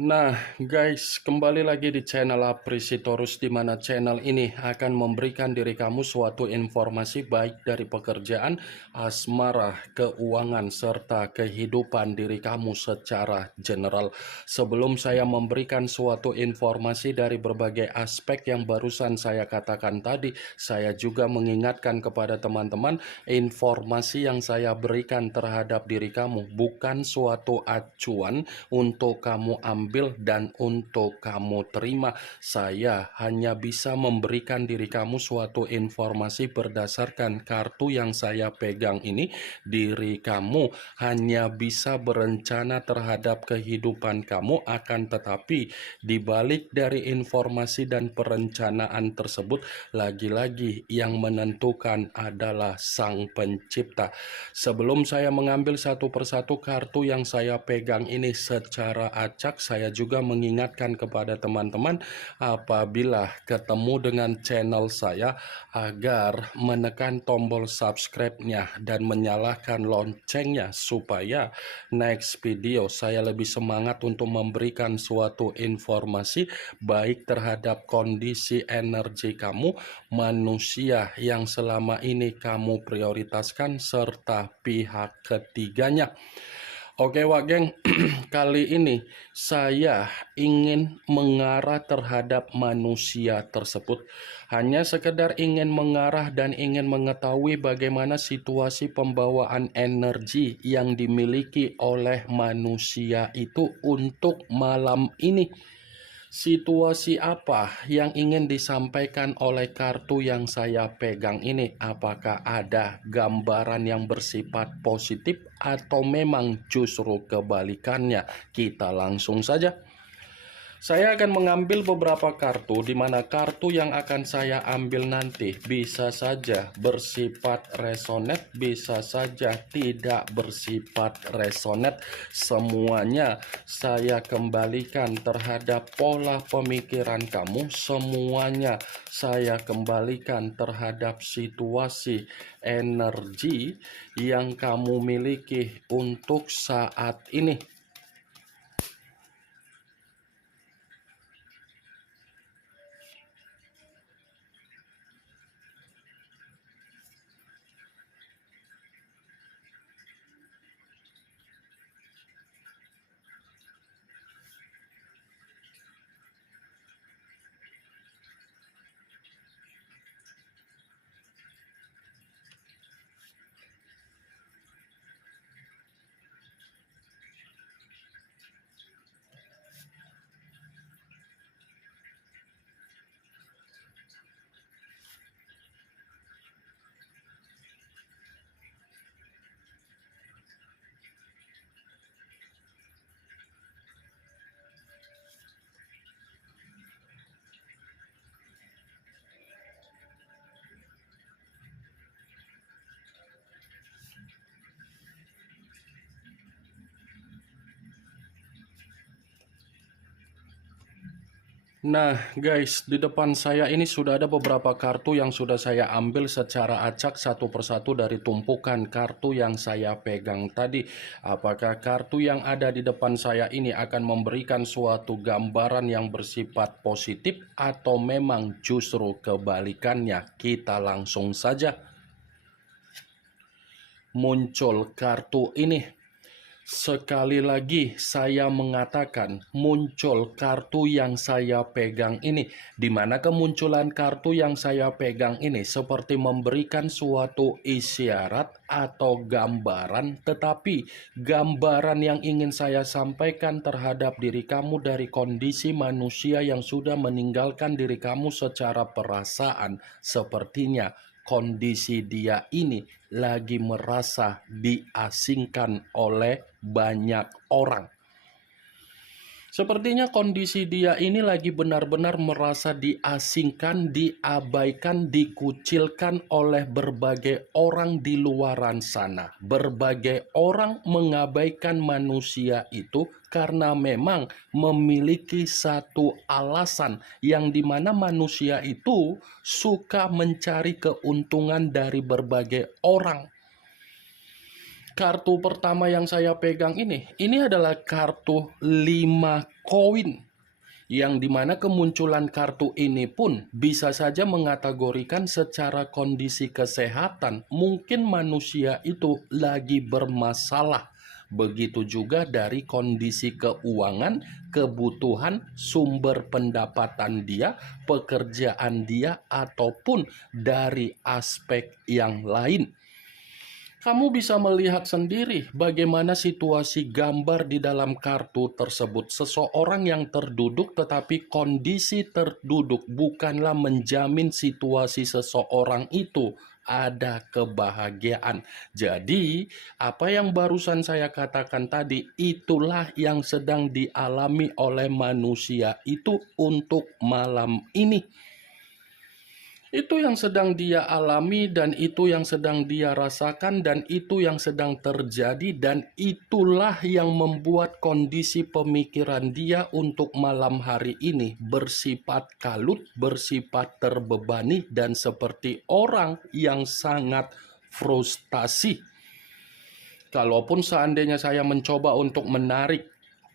Nah, guys, kembali lagi di channel Apresitorus, di mana channel ini akan memberikan diri kamu suatu informasi baik dari pekerjaan, asmara, keuangan, serta kehidupan diri kamu secara general. Sebelum saya memberikan suatu informasi dari berbagai aspek yang barusan saya katakan tadi, saya juga mengingatkan kepada teman-teman, informasi yang saya berikan terhadap diri kamu bukan suatu acuan untuk kamu ambil dan untuk kamu terima. Saya hanya bisa memberikan diri kamu suatu informasi berdasarkan kartu yang saya pegang ini. Diri kamu hanya bisa berencana terhadap kehidupan kamu, akan tetapi dibalik dari informasi dan perencanaan tersebut, lagi-lagi yang menentukan adalah Sang Pencipta. Sebelum saya mengambil satu persatu kartu yang saya pegang ini secara acak, saya juga mengingatkan kepada teman-teman apabila ketemu dengan channel saya agar menekan tombol subscribe-nya dan menyalakan loncengnya supaya next video saya lebih semangat untuk memberikan suatu informasi baik terhadap kondisi energi kamu, manusia yang selama ini kamu prioritaskan, serta pihak ketiganya. Oke Wak Geng, kali ini saya ingin mengarah terhadap manusia tersebut. Hanya sekedar ingin mengarah dan ingin mengetahui bagaimana situasi pembawaan energi yang dimiliki oleh manusia itu untuk malam ini. Situasi apa yang ingin disampaikan oleh kartu yang saya pegang ini? Apakah ada gambaran yang bersifat positif atau memang justru kebalikannya? Kita langsung saja. Saya akan mengambil beberapa kartu, di mana kartu yang akan saya ambil nanti bisa saja bersifat resonate, bisa saja tidak bersifat resonate. Semuanya saya kembalikan terhadap pola pemikiran kamu, semuanya saya kembalikan terhadap situasi energi yang kamu miliki untuk saat ini. Nah guys, di depan saya ini sudah ada beberapa kartu yang sudah saya ambil secara acak satu persatu dari tumpukan kartu yang saya pegang tadi. Apakah kartu yang ada di depan saya ini akan memberikan suatu gambaran yang bersifat positif atau memang justru kebalikannya? Kita langsung saja. Muncul kartu ini. Sekali lagi saya mengatakan, muncul kartu yang saya pegang ini, di mana kemunculan kartu yang saya pegang ini seperti memberikan suatu isyarat atau gambaran, tetapi gambaran yang ingin saya sampaikan terhadap diri kamu dari kondisi manusia yang sudah meninggalkan diri kamu secara perasaan, sepertinya kondisi dia ini lagi merasa diasingkan oleh banyak orang. Sepertinya kondisi dia ini lagi benar-benar merasa diasingkan, diabaikan, dikucilkan oleh berbagai orang di luaran sana. Berbagai orang mengabaikan manusia itu karena memang memiliki satu alasan yang dimana manusia itu suka mencari keuntungan dari berbagai orang. kartu pertama yang saya pegang ini adalah kartu 5 koin. Yang dimana kemunculan kartu ini pun bisa saja mengategorikan secara kondisi kesehatan. Mungkin manusia itu lagi bermasalah. Begitu juga dari kondisi keuangan, kebutuhan, sumber pendapatan dia, pekerjaan dia, ataupun dari aspek yang lain. Kamu bisa melihat sendiri bagaimana situasi gambar di dalam kartu tersebut. Seseorang yang terduduk, tetapi kondisi terduduk bukanlah menjamin situasi seseorang itu ada kebahagiaan. Jadi, apa yang barusan saya katakan tadi, itulah yang sedang dialami oleh manusia itu untuk malam ini. Itu yang sedang dia alami, dan itu yang sedang dia rasakan, dan itu yang sedang terjadi, dan itulah yang membuat kondisi pemikiran dia untuk malam hari ini bersifat kalut, bersifat terbebani, dan seperti orang yang sangat frustasi. Kalaupun seandainya saya mencoba untuk menarik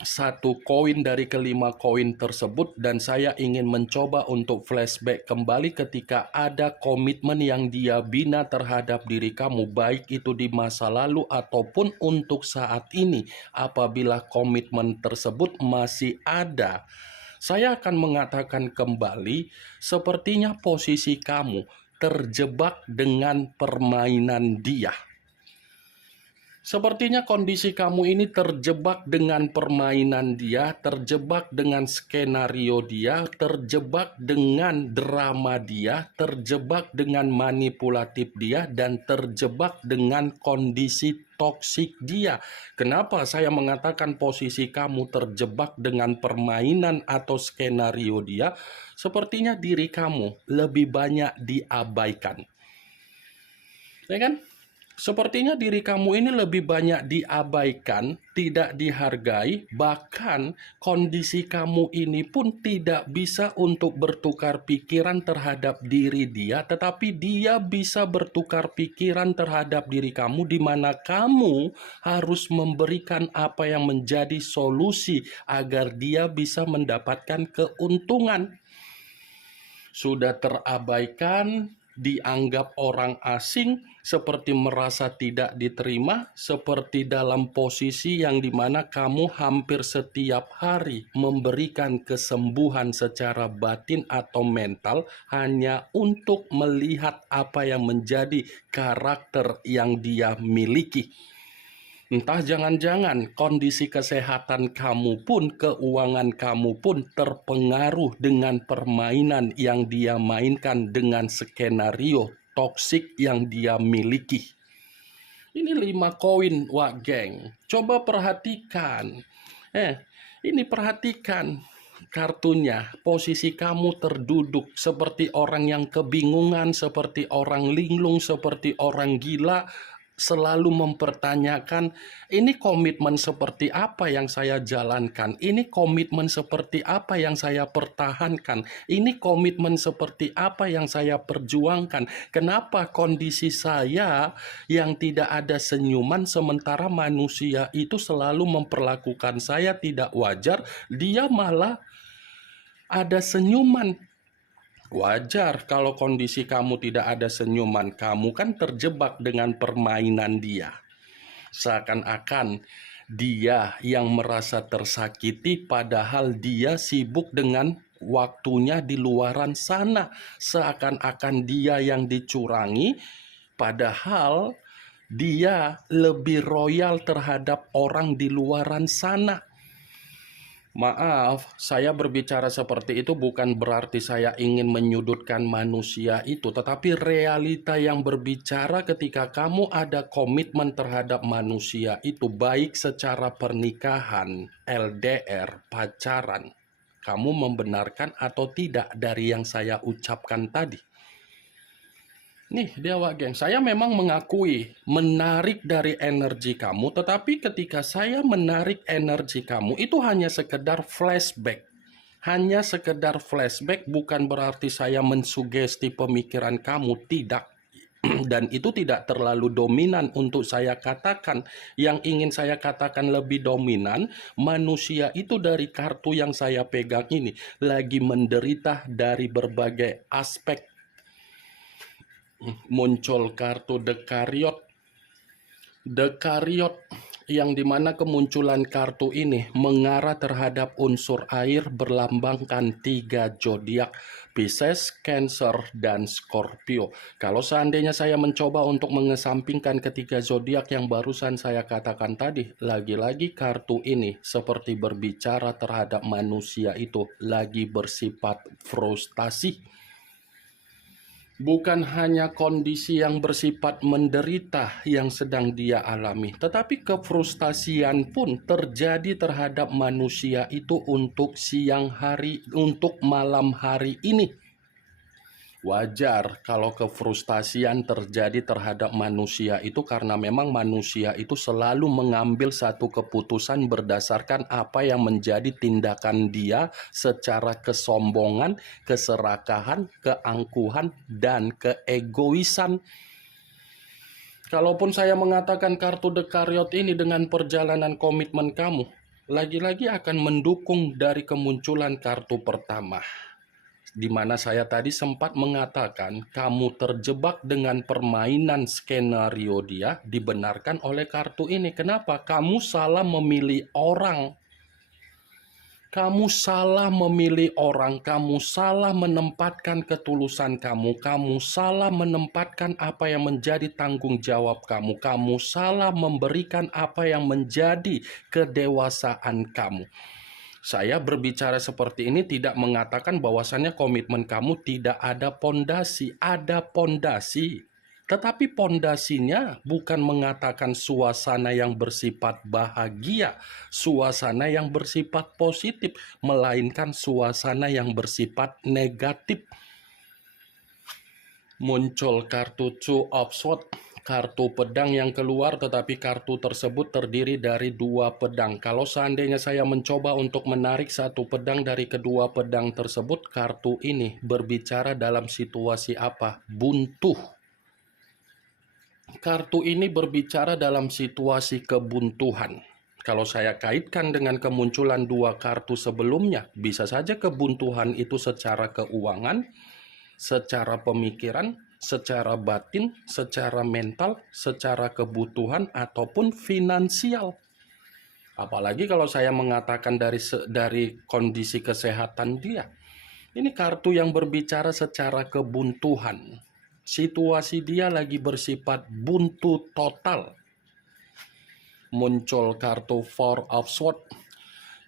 satu koin dari kelima koin tersebut, dan saya ingin mencoba untuk flashback kembali ketika ada komitmen yang dia bina terhadap diri kamu, baik itu di masa lalu ataupun untuk saat ini. Apabila komitmen tersebut masih ada, saya akan mengatakan kembali, sepertinya posisi kamu terjebak dengan permainan dia. Sepertinya kondisi kamu ini terjebak dengan permainan dia, terjebak dengan skenario dia, terjebak dengan drama dia, terjebak dengan manipulatif dia, dan terjebak dengan kondisi toksik dia. Kenapa saya mengatakan posisi kamu terjebak dengan permainan atau skenario dia? Sepertinya diri kamu lebih banyak diabaikan. Ya kan? Sepertinya diri kamu ini lebih banyak diabaikan, tidak dihargai, bahkan kondisi kamu ini pun tidak bisa untuk bertukar pikiran terhadap diri dia, tetapi dia bisa bertukar pikiran terhadap diri kamu, di mana kamu harus memberikan apa yang menjadi solusi agar dia bisa mendapatkan keuntungan. Sudah terabaikan, dianggap orang asing, seperti merasa tidak diterima, seperti dalam posisi yang dimana kamu hampir setiap hari memberikan kesembuhan secara batin atau mental hanya untuk melihat apa yang menjadi karakter yang dia miliki. Entah jangan-jangan kondisi kesehatan kamu pun, keuangan kamu pun terpengaruh dengan permainan yang dia mainkan, dengan skenario toksik yang dia miliki. Ini 5 koin, wak geng. Coba perhatikan. Ini perhatikan kartunya. Posisi kamu terduduk seperti orang yang kebingungan, seperti orang linglung, seperti orang gila, selalu mempertanyakan, ini komitmen seperti apa yang saya jalankan, ini komitmen seperti apa yang saya pertahankan, ini komitmen seperti apa yang saya perjuangkan. Kenapa kondisi saya yang tidak ada senyuman, sementara manusia itu selalu memperlakukan saya tidak wajar, dia malah ada senyuman. Wajar kalau kondisi kamu tidak ada senyuman, kamu kan terjebak dengan permainan dia. Seakan-akan dia yang merasa tersakiti, padahal dia sibuk dengan waktunya di luaran sana. Seakan-akan dia yang dicurangi, padahal dia lebih royal terhadap orang di luaran sana. Maaf, saya berbicara seperti itu bukan berarti saya ingin menyudutkan manusia itu, tetapi realita yang berbicara ketika kamu ada komitmen terhadap manusia itu, baik secara pernikahan, LDR, pacaran. Kamu membenarkan atau tidak dari yang saya ucapkan tadi? Nih dia, wak geng, saya memang mengakui menarik dari energi kamu, tetapi ketika saya menarik energi kamu itu hanya sekedar flashback. Hanya sekedar flashback, bukan berarti saya mensugesti pemikiran kamu, tidak. Dan itu tidak terlalu dominan untuk saya katakan. Yang ingin saya katakan lebih dominan, manusia itu dari kartu yang saya pegang ini lagi menderita dari berbagai aspek. Muncul kartu Dekariot. Dekariot yang dimana kemunculan kartu ini mengarah terhadap unsur air berlambangkan 3 zodiak, Pisces, Cancer, dan Scorpio. Kalau seandainya saya mencoba untuk mengesampingkan ketiga zodiak yang barusan saya katakan tadi, lagi-lagi kartu ini seperti berbicara terhadap manusia itu lagi bersifat frustasi. Bukan hanya kondisi yang bersifat menderita yang sedang dia alami, tetapi kefrustasian pun terjadi terhadap manusia itu untuk siang hari, untuk malam hari ini. Wajar kalau kefrustasian terjadi terhadap manusia itu karena memang manusia itu selalu mengambil satu keputusan berdasarkan apa yang menjadi tindakan dia secara kesombongan, keserakahan, keangkuhan, dan keegoisan. Kalaupun saya mengatakan kartu Dekariot ini dengan perjalanan komitmen kamu, lagi-lagi akan mendukung dari kemunculan kartu pertama. Di mana saya tadi sempat mengatakan kamu terjebak dengan permainan skenario dia dibenarkan oleh kartu ini. Kenapa? Kamu salah memilih orang. Kamu salah memilih orang, kamu salah menempatkan ketulusan kamu salah menempatkan apa yang menjadi tanggung jawab kamu salah memberikan apa yang menjadi kedewasaan kamu. Saya berbicara seperti ini tidak mengatakan bahwasannya komitmen kamu tidak ada pondasi, ada pondasi. Tetapi pondasinya bukan mengatakan suasana yang bersifat bahagia, suasana yang bersifat positif, melainkan suasana yang bersifat negatif. Muncul kartu Two of Swords, kartu pedang yang keluar, tetapi kartu tersebut terdiri dari 2 pedang. Kalau seandainya saya mencoba untuk menarik satu pedang dari kedua pedang tersebut, kartu ini berbicara dalam situasi apa? Buntu. Kartu ini berbicara dalam situasi kebuntuhan. Kalau saya kaitkan dengan kemunculan 2 kartu sebelumnya, bisa saja kebuntuhan itu secara keuangan, secara pemikiran, secara batin, secara mental, secara kebutuhan, ataupun finansial. Apalagi kalau saya mengatakan dari kondisi kesehatan dia. Ini kartu yang berbicara secara kebuntuhan. Situasi dia lagi bersifat buntu total. Muncul kartu Four of Swords,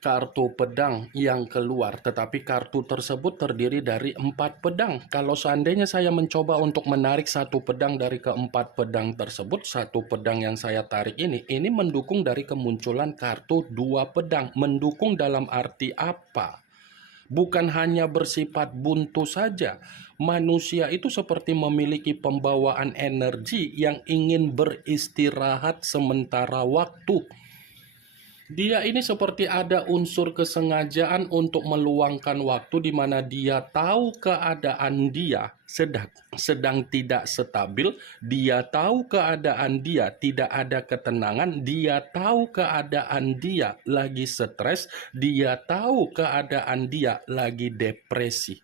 kartu pedang yang keluar, tetapi kartu tersebut terdiri dari 4 pedang. Kalau seandainya saya mencoba untuk menarik satu pedang dari keempat pedang tersebut, satu pedang yang saya tarik ini mendukung dari kemunculan kartu 2 pedang. Mendukung dalam arti apa? Bukan hanya bersifat buntu saja. Manusia itu seperti memiliki pembawaan energi yang ingin beristirahat sementara waktu. Dia ini seperti ada unsur kesengajaan untuk meluangkan waktu di mana dia tahu keadaan dia sedang tidak stabil, dia tahu keadaan dia tidak ada ketenangan, dia tahu keadaan dia lagi stres, dia tahu keadaan dia lagi depresi.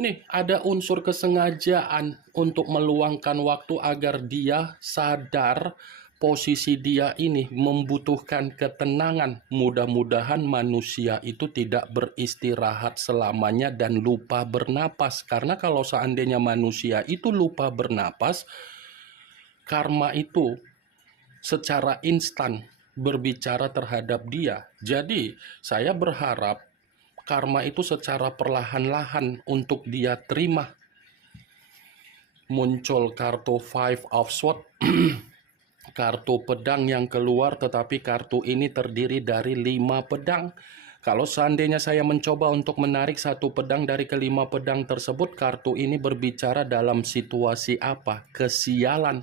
Nih, ada unsur kesengajaan untuk meluangkan waktu agar dia sadar posisi dia ini membutuhkan ketenangan. Mudah-mudahan manusia itu tidak beristirahat selamanya dan lupa bernapas. Karena kalau seandainya manusia itu lupa bernapas, karma itu secara instan berbicara terhadap dia. Jadi, saya berharap karma itu secara perlahan-lahan untuk dia terima. Muncul kartu Five of Swords, kartu pedang yang keluar, tetapi kartu ini terdiri dari 5 pedang. Kalau seandainya saya mencoba untuk menarik satu pedang dari kelima pedang tersebut, kartu ini berbicara dalam situasi apa? Kesialan.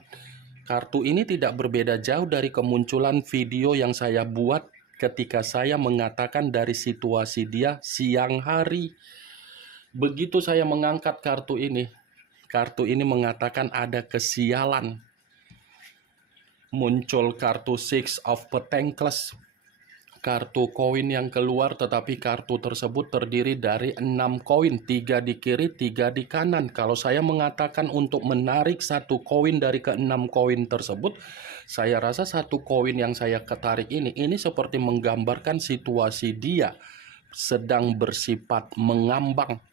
Kartu ini tidak berbeda jauh dari kemunculan video yang saya buat ketika saya mengatakan dari situasi dia siang hari. Begitu saya mengangkat kartu ini, Kartu ini mengatakan ada kesialan. Muncul kartu Six of Pentacles, kartu koin yang keluar, tetapi kartu tersebut terdiri dari 6 koin, 3 di kiri, 3 di kanan. Kalau saya mengatakan untuk menarik satu koin dari ke-6 koin tersebut, saya rasa satu koin yang saya ketarik ini seperti menggambarkan situasi dia sedang bersifat mengambang.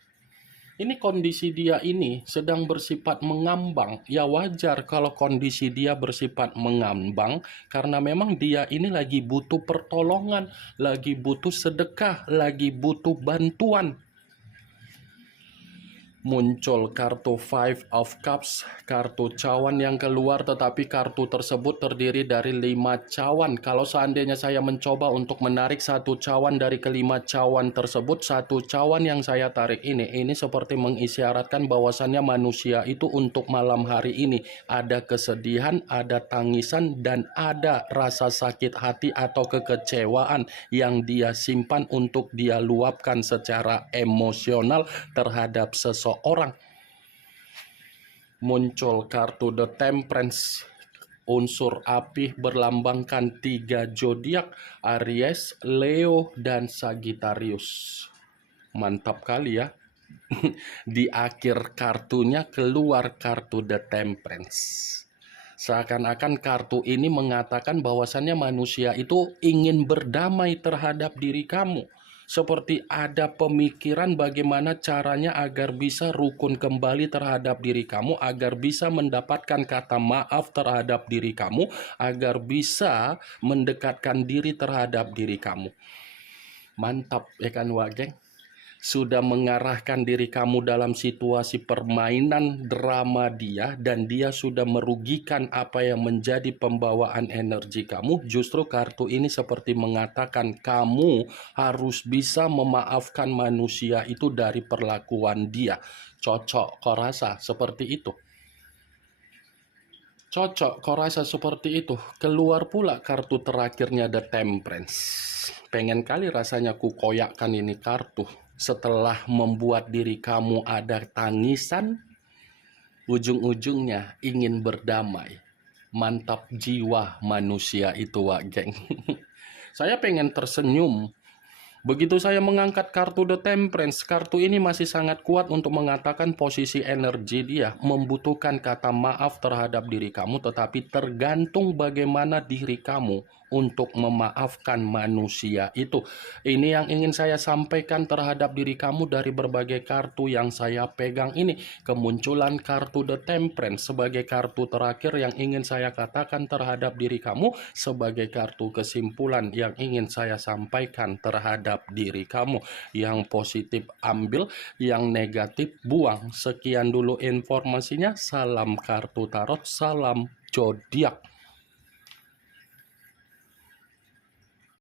Ini kondisi dia ini sedang bersifat mengambang. Ya wajar kalau kondisi dia bersifat mengambang, karena memang dia ini lagi butuh pertolongan, lagi butuh sedekah, lagi butuh bantuan. Muncul kartu Five of Cups, kartu cawan yang keluar, tetapi kartu tersebut terdiri dari 5 cawan. Kalau seandainya saya mencoba untuk menarik satu cawan dari kelima cawan tersebut, satu cawan yang saya tarik ini seperti mengisyaratkan bahwasannya manusia itu untuk malam hari ini ada kesedihan, ada tangisan, dan ada rasa sakit hati atau kekecewaan yang dia simpan untuk dia luapkan secara emosional terhadap seseorang. Muncul kartu The Temperance, unsur api berlambangkan 3 zodiak, Aries, Leo, dan Sagittarius. Mantap kali ya. Di akhir kartunya keluar kartu The Temperance. Seakan-akan kartu ini mengatakan bahwasannya manusia itu ingin berdamai terhadap diri kamu. Seperti ada pemikiran bagaimana caranya agar bisa rukun kembali terhadap diri kamu, agar bisa mendapatkan kata maaf terhadap diri kamu, agar bisa mendekatkan diri terhadap diri kamu. Mantap ya kan Wak Geng? Sudah mengarahkan diri kamu dalam situasi permainan drama dia, dan dia sudah merugikan apa yang menjadi pembawaan energi kamu. Justru kartu ini seperti mengatakan kamu harus bisa memaafkan manusia itu dari perlakuan dia. Cocok kau rasa seperti itu? Cocok kau rasa seperti itu? Keluar pula kartu terakhirnya The Temperance. Pengen kali rasanya ku koyakkan ini kartu. Setelah membuat diri kamu ada tangisan, ujung-ujungnya ingin berdamai. Mantap jiwa manusia itu, Wak Geng. Saya pengen tersenyum. Begitu saya mengangkat kartu The Temperance, kartu ini masih sangat kuat untuk mengatakan posisi energi dia membutuhkan kata maaf terhadap diri kamu, tetapi tergantung bagaimana diri kamu untuk memaafkan manusia itu. Ini yang ingin saya sampaikan terhadap diri kamu dari berbagai kartu yang saya pegang ini. Kemunculan kartu The Temperance sebagai kartu terakhir yang ingin saya katakan terhadap diri kamu, sebagai kartu kesimpulan yang ingin saya sampaikan terhadap diri kamu. Yang positif ambil, yang negatif buang. Sekian dulu informasinya. Salam kartu tarot, salam zodiak.